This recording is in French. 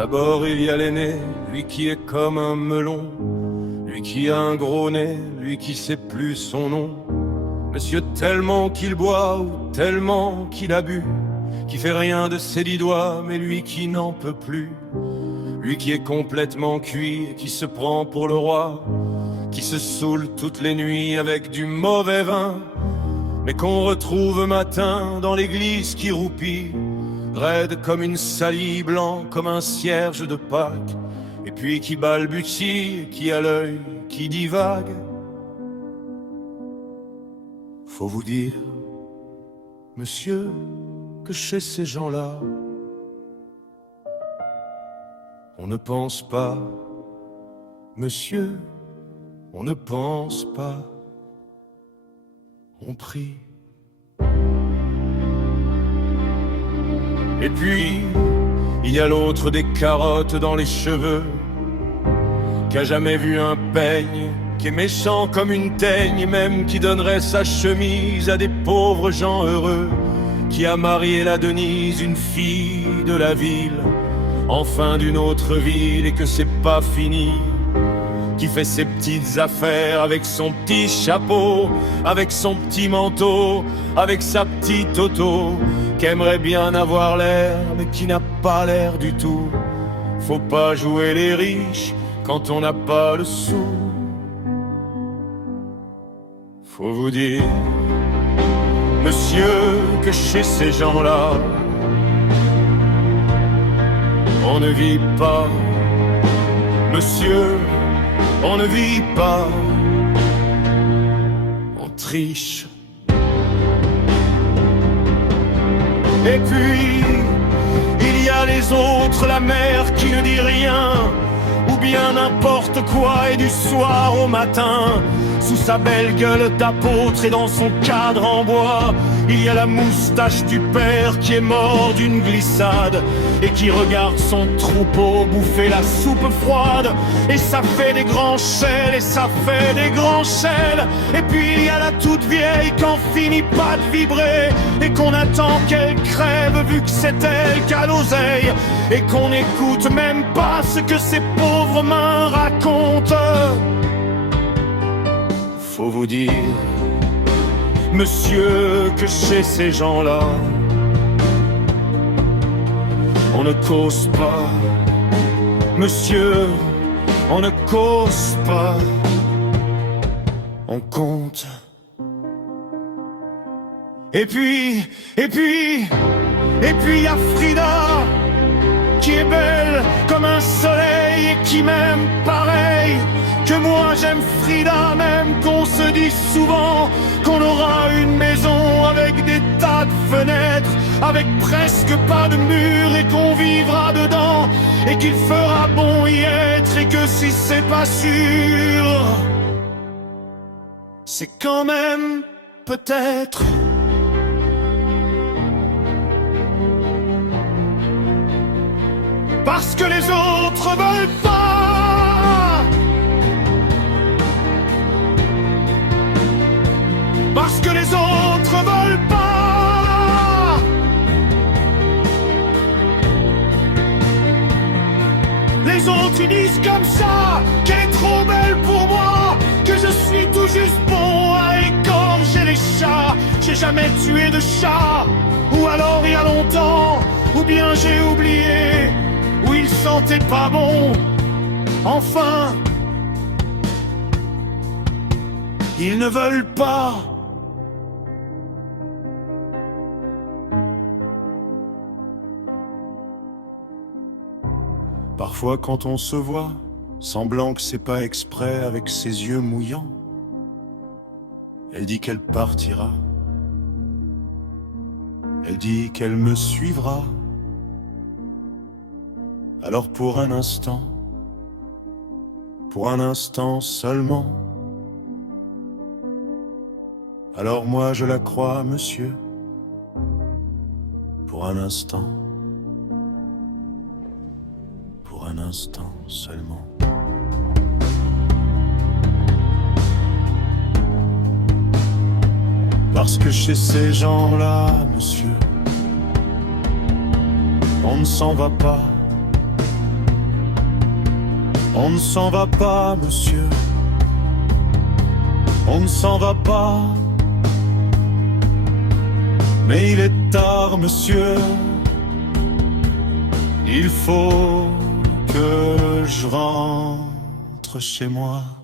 D'abord il y a l'aîné, lui qui est comme un melon, lui qui a un gros nez, lui qui sait plus son nom. Monsieur tellement qu'il boit ou tellement qu'il a bu, qui fait rien de ses 10 doigts, mais lui qui n'en peut plus. Lui qui est complètement cuit et qui se prend pour le roi, qui se saoule toutes les nuits avec du mauvais vin, mais qu'on retrouve matin dans l'église qui roupit, raide comme une salie, blanc comme un cierge de Pâques, et puis qui balbutie, qui a l'œil qui divague. Faut vous dire, monsieur, que chez ces gens-là, on ne pense pas, monsieur, on ne pense pas, on prie. Et puis, il y a l'autre des carottes dans les cheveux, qui a jamais vu un peigne, qui est méchant comme une teigne, même qui donnerait sa chemise à des pauvres gens heureux, qui a marié la Denise, une fille de la ville, enfin d'une autre ville, et que c'est pas fini, qui fait ses petites affaires avec son petit chapeau, avec son petit manteau, avec sa petite auto, qui aimerait bien avoir l'air, mais qui n'a pas l'air du tout. Faut pas jouer les riches quand on n'a pas le sou. Faut vous dire, monsieur, que chez ces gens-là, on ne vit pas, monsieur, on ne vit pas, on triche. Et puis, il y a les autres, la mère qui ne dit rien, ou bien n'importe quoi, et du soir au matin, sous sa belle gueule d'apôtre et dans son cadre en bois, il y a la moustache du père qui est mort d'une glissade et qui regarde son troupeau bouffer la soupe froide. Et ça fait des grands chêles, et ça fait des grands chêles. Et puis il y a la toute vieille qui en finit pas de vibrer, et qu'on attend qu'elle crève vu que c'est elle qui a l'oseille, et qu'on n'écoute même pas ce que ses pauvres mains racontent. Faut vous dire, monsieur, que chez ces gens-là, on ne cause pas, monsieur, on ne cause pas, on compte. Et puis, y a Frida, qui est belle comme un soleil et qui m'aime pareil que moi. J'aime Frida, même qu'on se dit souvent qu'on aura une maison avec des tas de fenêtres, avec presque pas de murs, et qu'on vivra dedans, et qu'il fera bon y être, et que si c'est pas sûr, c'est quand même peut-être. Parce que les autres veulent pas, parce que les autres veulent pas, les autres ils disent comme ça qu'elle est trop belle pour moi, que je suis tout juste bon à égorger les chats. J'ai jamais tué de chat, ou alors il y a longtemps, ou bien j'ai oublié, où il sentait pas bon. Enfin, ils ne veulent pas. Parfois quand on se voit, semblant que c'est pas exprès, avec ses yeux mouillants, elle dit qu'elle partira. Elle dit qu'elle me suivra. Alors pour un instant seulement, alors moi je la crois, monsieur, pour un instant seulement. Parce que chez ces gens-là, monsieur, on ne s'en va pas, On ne s'en va pas, monsieur. On ne s'en va pas. Mais il est tard, monsieur. Il faut que je rentre chez moi.